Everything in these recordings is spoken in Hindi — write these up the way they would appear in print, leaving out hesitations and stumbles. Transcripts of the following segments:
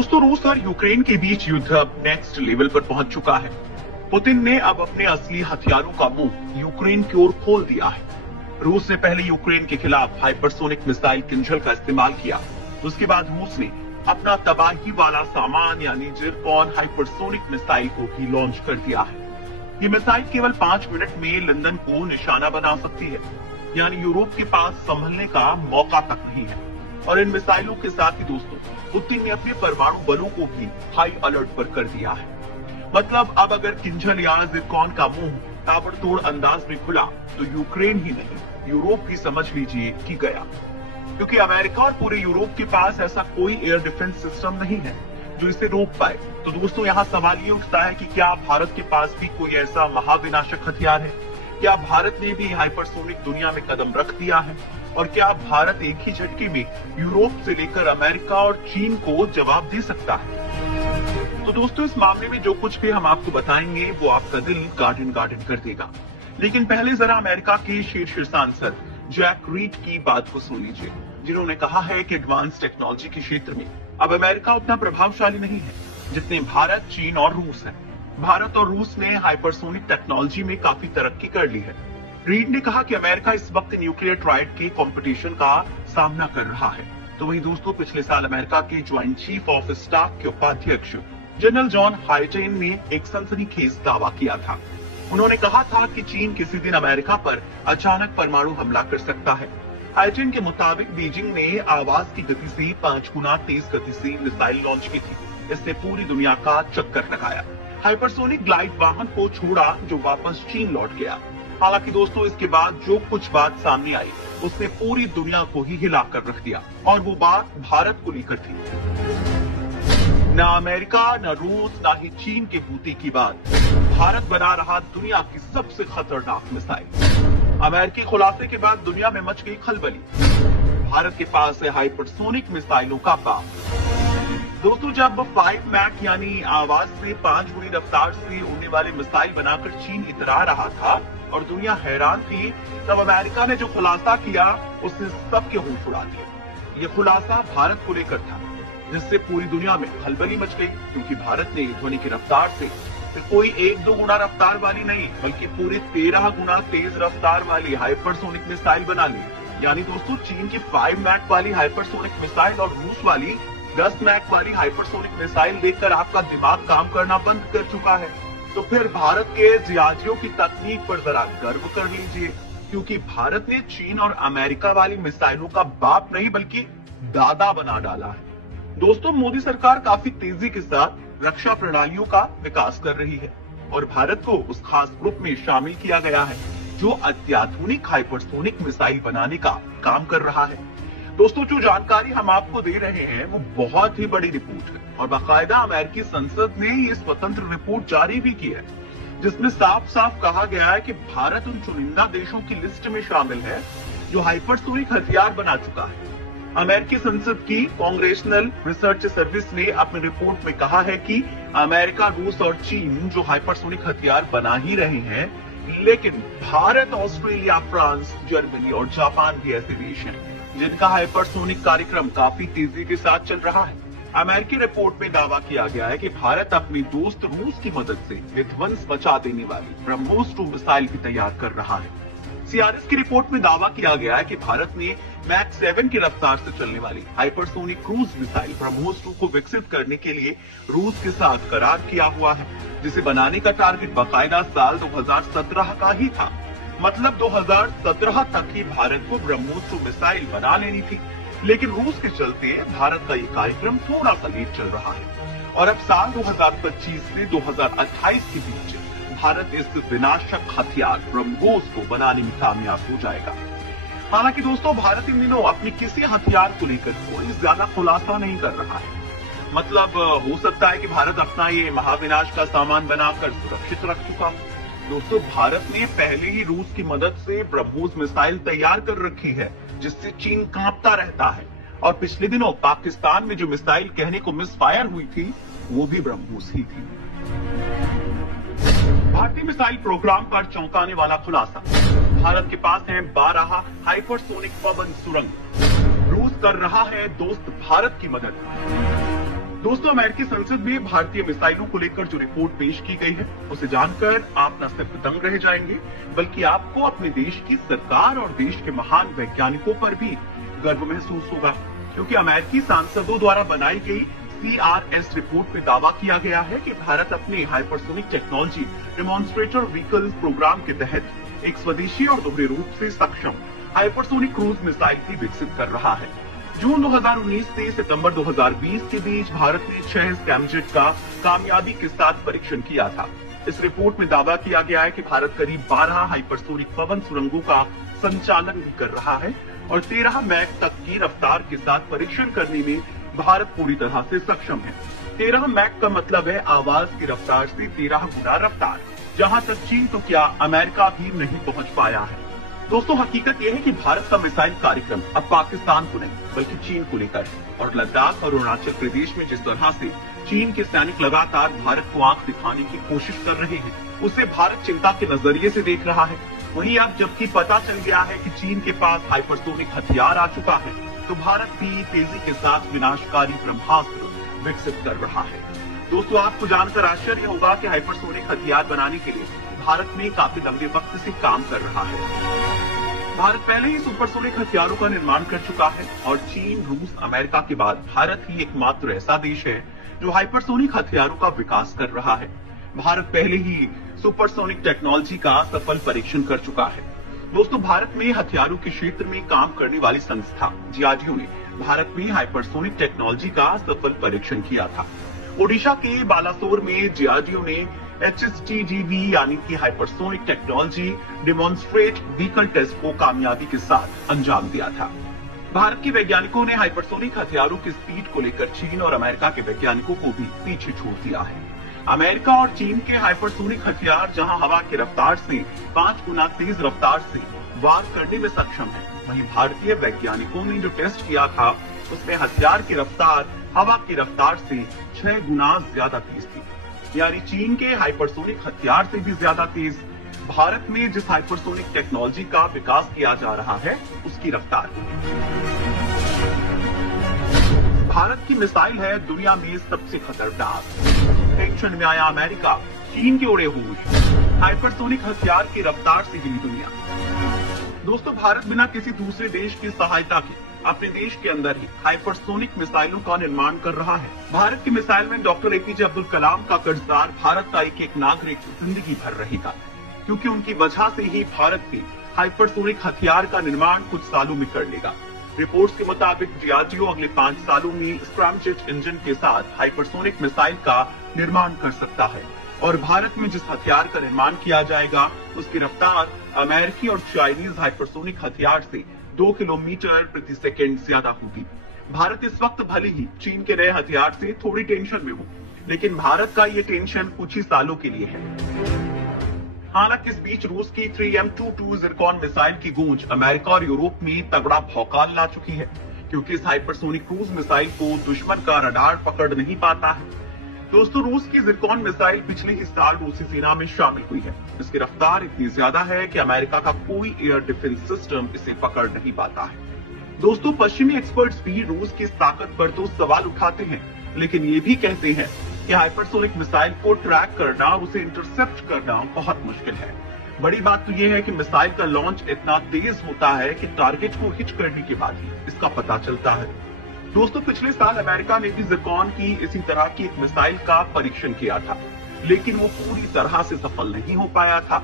दोस्तों, रूस और यूक्रेन के बीच युद्ध अब नेक्स्ट लेवल पर पहुंच चुका है। पुतिन ने अब अपने असली हथियारों का मुंह यूक्रेन की ओर खोल दिया है। रूस ने पहले यूक्रेन के खिलाफ हाइपरसोनिक मिसाइल किंजल का इस्तेमाल किया। उसके बाद रूस ने अपना तबाही वाला सामान यानी जिरकॉन हाइपरसोनिक मिसाइल को भी लॉन्च कर दिया है। ये मिसाइल केवल 5 मिनट में लंदन को निशाना बना सकती है, यानी यूरोप के पास संभलने का मौका तक नहीं है। और इन मिसाइलों के साथ ही दोस्तों, पुतिन ने अपने परमाणु बलों को भी हाई अलर्ट पर कर दिया है। मतलब अब अगर किंजल या जिरकॉन का मुंह ताबड़तोड़ अंदाज में खुला तो यूक्रेन ही नहीं, यूरोप भी समझ लीजिए कि गया। क्योंकि अमेरिका और पूरे यूरोप के पास ऐसा कोई एयर डिफेंस सिस्टम नहीं है जो इसे रोक पाए। तो दोस्तों, यहाँ सवाल ये उठता है कि क्या भारत के पास भी कोई ऐसा महाविनाशक हथियार है? क्या भारत ने भी हाइपरसोनिक दुनिया में कदम रख दिया है? और क्या भारत एक ही झटके में यूरोप से लेकर अमेरिका और चीन को जवाब दे सकता है? तो दोस्तों, इस मामले में जो कुछ भी हम आपको बताएंगे वो आपका दिल गार्डन गार्डन कर देगा। लेकिन पहले जरा अमेरिका के शीर्ष सांसद जैक रीड की बात को सुन लीजिए, जिन्होंने कहा है कि एडवांस टेक्नोलॉजी के क्षेत्र में अब अमेरिका उतना प्रभावशाली नहीं है जितने भारत, चीन और रूस है। भारत और रूस ने हाइपरसोनिक टेक्नोलॉजी में काफी तरक्की कर ली है। रीड ने कहा कि अमेरिका इस वक्त न्यूक्लियर ट्रायड के कंपटीशन का सामना कर रहा है। तो वहीं दोस्तों, पिछले साल अमेरिका के ज्वाइंट चीफ ऑफ स्टाफ के उपाध्यक्ष जनरल जॉन हाइटेन ने एक सनसनीखेज दावा किया था। उन्होंने कहा था कि चीन किसी दिन अमेरिका पर अचानक परमाणु हमला कर सकता है। हाइटेन के मुताबिक बीजिंग ने आवाज की गति से 5 गुना तेज गति से मिसाइल लॉन्च की थी। इससे पूरी दुनिया का चक्कर लगाया। हाइपरसोनिक ग्लाइड वाहन को छोड़ा जो वापस चीन लौट गया। हालांकि दोस्तों, इसके बाद जो कुछ बात सामने आई उसने पूरी दुनिया को ही हिला कर रख दिया, और वो बात भारत को लेकर थी। न अमेरिका, न रूस, न ही चीन के बूते की बात, भारत बना रहा दुनिया की सबसे खतरनाक मिसाइल। अमेरिकी खुलासे के बाद दुनिया में मच गई खलबली। भारत के पास है हाइपरसोनिक मिसाइलों का बाप। दोस्तों, जब 5 मैक यानी आवाज से 5 गुनी रफ्तार से उड़ने वाले मिसाइल बनाकर चीन इतरा रहा था और दुनिया हैरान थी, तब अमेरिका ने जो खुलासा किया उसने सबके होश उड़ा दिए। ये खुलासा भारत को लेकर था, जिससे पूरी दुनिया में खलबली मच गई। क्योंकि भारत ने ध्वनि की रफ्तार से कोई 1-2 गुना रफ्तार वाली नहीं, बल्कि पूरे 13 गुना तेज रफ्तार वाली हाइपरसोनिक मिसाइल बना ली। यानी दोस्तों, चीन की 5 मैक वाली हाइपरसोनिक मिसाइल और रूस वाली 10 मैक वाली हाइपरसोनिक मिसाइल देखकर आपका दिमाग काम करना बंद कर चुका है। तो फिर भारत के जियाजियों की तकनीक पर जरा गर्व कर लीजिए, क्योंकि भारत ने चीन और अमेरिका वाली मिसाइलों का बाप नहीं बल्कि दादा बना डाला है। दोस्तों, मोदी सरकार काफी तेजी के साथ रक्षा प्रणालियों का विकास कर रही है और भारत को उस खास ग्रुप में शामिल किया गया है जो अत्याधुनिक हाइपरसोनिक मिसाइल बनाने का काम कर रहा है। दोस्तों, जो जानकारी हम आपको दे रहे हैं वो बहुत ही बड़ी रिपोर्ट है और बाकायदा अमेरिकी संसद ने ये स्वतंत्र रिपोर्ट जारी भी की है, जिसमें साफ साफ कहा गया है कि भारत उन चुनिंदा देशों की लिस्ट में शामिल है जो हाइपरसोनिक हथियार बना चुका है। अमेरिकी संसद की कांग्रेशनल रिसर्च सर्विस ने अपनी रिपोर्ट में कहा है कि अमेरिका, रूस और चीन जो हाइपरसोनिक हथियार बना ही रहे हैं, लेकिन भारत, ऑस्ट्रेलिया, फ्रांस, जर्मनी और जापान भी ऐसे देश हैं जिनका हाइपरसोनिक कार्यक्रम काफी तेजी के साथ चल रहा है। अमेरिकी रिपोर्ट में दावा किया गया है कि भारत अपनी दोस्त रूस की मदद से विध्वंस मचा देने वाली ब्रह्मोस 2 मिसाइल भी तैयार कर रहा है। सीआरएस की रिपोर्ट में दावा किया गया है कि भारत ने मैक 7 की रफ्तार से चलने वाली हाइपरसोनिक क्रूज मिसाइल ब्रह्मोस 2 को विकसित करने के लिए रूस के साथ करार किया हुआ है, जिसे बनाने का टारगेट बाकायदा साल 2017 का ही था। मतलब 2017 तक ही भारत को ब्रह्मोस 2 मिसाइल बना लेनी थी। लेकिन रूस के चलते भारत का ये कार्यक्रम थोड़ा सा लेट चल रहा है और अब साल 2025 से 2028 के बीच भारत इस विनाशक हथियार ब्रह्मोस को बनाने में कामयाब हो जाएगा। हालांकि दोस्तों, भारत इन दिनों अपने किसी हथियार को लेकर कोई ज्यादा खुलासा नहीं कर रहा है। मतलब हो सकता है कि भारत अपना ये महाविनाश का सामान बनाकर सुरक्षित रख चुका हो। दोस्तों, भारत ने पहले ही रूस की मदद से ब्रह्मोस मिसाइल तैयार कर रखी है, जिससे चीन कांपता रहता है। और पिछले दिनों पाकिस्तान में जो मिसाइल कहने को मिसफायर हुई थी वो भी ब्रह्मोस ही थी। भारतीय मिसाइल प्रोग्राम पर चौंकाने वाला खुलासा। भारत के पास है 12 हाइपरसोनिक पवन सुरंग। रूस कर रहा है दोस्त भारत की मदद। दोस्तों, अमेरिकी संसद में भारतीय मिसाइलों को लेकर जो रिपोर्ट पेश की गई है, उसे जानकर आप न सिर्फ दंग रह जाएंगे, बल्कि आपको अपने देश की सरकार और देश के महान वैज्ञानिकों पर भी गर्व महसूस होगा, क्योंकि अमेरिकी सांसदों द्वारा बनाई गई CRS रिपोर्ट में दावा किया गया है कि भारत अपने hypersonic technology demonstrator vehicle programme के तहत एक स्वदेशी और दोहरे रूप से सक्षम हाइपरसोनिक क्रूज मिसाइल भी विकसित कर रहा है। जून 2019 से सितंबर 2020 के बीच भारत ने 6 स्कैमजेट का कामयाबी के साथ परीक्षण किया था। इस रिपोर्ट में दावा किया गया है कि भारत करीब 12 हाइपरसोनिक पवन सुरंगों का संचालन भी कर रहा है और 13 मैक तक की रफ्तार के साथ परीक्षण करने में भारत पूरी तरह से सक्षम है। 13 मैक का मतलब है आवाज की रफ्तार से 13 गुना रफ्तार, जहां तक चीन तो क्या अमेरिका भी नहीं पहुंच पाया है। दोस्तों, हकीकत यह है कि भारत का मिसाइल कार्यक्रम अब पाकिस्तान को नहीं बल्कि चीन को लेकर है और लद्दाख और अरुणाचल प्रदेश में जिस तरह से चीन के सैनिक लगातार भारत को आंख दिखाने की कोशिश कर रहे हैं, उसे भारत चिंता के नजरिए से देख रहा है। वहीं अब जबकि पता चल गया है कि चीन के पास हाइपरसोनिक हथियार आ चुका है, तो भारत भी तेजी के साथ विनाशकारी ब्रह्मास्त्र विकसित कर रहा है। दोस्तों, आपको जानकर आश्चर्य होगा कि हाइपरसोनिक हथियार बनाने के लिए भारत में काफी लंबे वक्त से काम कर रहा है। भारत पहले ही सुपरसोनिक हथियारों का निर्माण कर चुका है और चीन, रूस, अमेरिका के बाद भारत ही एकमात्र ऐसा देश है जो हाइपरसोनिक हथियारों का विकास कर रहा है। भारत पहले ही सुपरसोनिक टेक्नोलॉजी का सफल परीक्षण कर चुका है। दोस्तों, भारत में हथियारों के क्षेत्र में काम करने वाली संस्था DRDO ने भारत में हाइपरसोनिक टेक्नोलॉजी का सफल परीक्षण किया था। ओडिशा के बालासोर में DRDO ने HSTDV यानी कि hypersonic technology demonstrate vehicle test को कामयाबी के साथ अंजाम दिया था। भारत के वैज्ञानिकों ने हाइपरसोनिक हथियारों की स्पीड को लेकर चीन और अमेरिका के वैज्ञानिकों को भी पीछे छोड़ दिया है। अमेरिका और चीन के हाइपरसोनिक हथियार जहां हवा की रफ्तार से 5 गुना तेज रफ्तार से वार करने में सक्षम है, वहीं भारतीय वैज्ञानिकों ने जो टेस्ट किया था उसमें हथियार की रफ्तार हवा की रफ्तार से 6 गुना ज्यादा तेज थी। यानी चीन के हाइपरसोनिक हथियार से भी ज्यादा तेज भारत में जिस हाइपरसोनिक टेक्नोलॉजी का विकास किया जा रहा है उसकी रफ्तार। भारत की मिसाइल है दुनिया में सबसे खतरनाक। टेंशन में आया अमेरिका, चीन के उड़े होश, हाइपरसोनिक हथियार की रफ्तार से हिली दुनिया। दोस्तों, भारत बिना किसी दूसरे देश की सहायता के अपने देश के अंदर ही हाइपरसोनिक मिसाइलों का निर्माण कर रहा है। भारत की मिसाइल में डॉक्टर APJ अब्दुल कलाम का किरदार भारत का एक नागरिक जिंदगी भर रहेगा, क्योंकि उनकी वजह से ही भारत के हाइपरसोनिक हथियार का निर्माण कुछ सालों में कर लेगा। रिपोर्ट्स के मुताबिक DRDO अगले 5 सालों में स्क्रैमजेट इंजन के साथ हाइपरसोनिक मिसाइल का निर्माण कर सकता है और भारत में जिस हथियार का निर्माण किया जाएगा उसकी रफ्तार अमेरिकी और चाइनीज हाइपरसोनिक हथियार से 2 किलोमीटर प्रति सेकंड ज्यादा होगी। भारत इस वक्त भले ही चीन के नए हथियार से थोड़ी टेंशन में हो, लेकिन भारत का ये टेंशन कुछ ही सालों के लिए है। हालांकि इस बीच रूस की 3M22 ज़िरकॉन मिसाइल की गूंज अमेरिका और यूरोप में तगड़ा भौकाल ला चुकी है, क्योंकि इस हाइपरसोनिक क्रूज मिसाइल को दुश्मन का रडार पकड़ नहीं पाता है। दोस्तों, रूस की ज़िरकॉन मिसाइल पिछले ही साल रूसी सेना में शामिल हुई है। इसकी रफ्तार इतनी ज्यादा है कि अमेरिका का कोई एयर डिफेंस सिस्टम इसे पकड़ नहीं पाता है। दोस्तों, पश्चिमी एक्सपर्ट्स भी रूस की इस ताकत पर तो सवाल उठाते हैं, लेकिन ये भी कहते हैं कि हाइपरसोनिक मिसाइल को ट्रैक करना और उसे इंटरसेप्ट करना बहुत मुश्किल है। बड़ी बात तो यह है कि मिसाइल का लॉन्च इतना तेज होता है कि टारगेट को हिट करने के बाद ही इसका पता चलता है। दोस्तों, पिछले साल अमेरिका ने भी ज़िरकॉन की इसी तरह की एक मिसाइल का परीक्षण किया था, लेकिन वो पूरी तरह से सफल नहीं हो पाया था।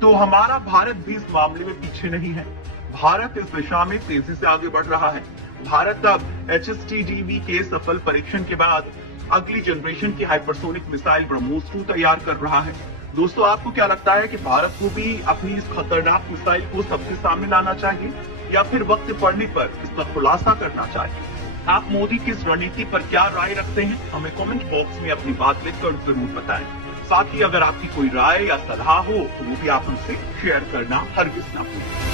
तो हमारा भारत भी इस मामले में पीछे नहीं है। भारत इस दिशा में तेजी से आगे बढ़ रहा है। भारत अब HSTDV के सफल परीक्षण के बाद अगली जनरेशन की हाइपरसोनिक मिसाइल ब्रह्मोस 2 तैयार कर रहा है। दोस्तों, आपको क्या लगता है कि भारत को भी अपनी इस खतरनाक मिसाइल को सबके सामने लाना चाहिए या फिर वक्त पड़ने पर इसका खुलासा करना चाहिए? आप मोदी की इस रणनीति पर क्या राय रखते हैं? हमें कमेंट बॉक्स में अपनी बात लिखकर जरूर बताएं। साथ ही अगर आपकी कोई राय या सलाह हो तो वो भी आप हमसे शेयर करना हरगिज ना भूलें।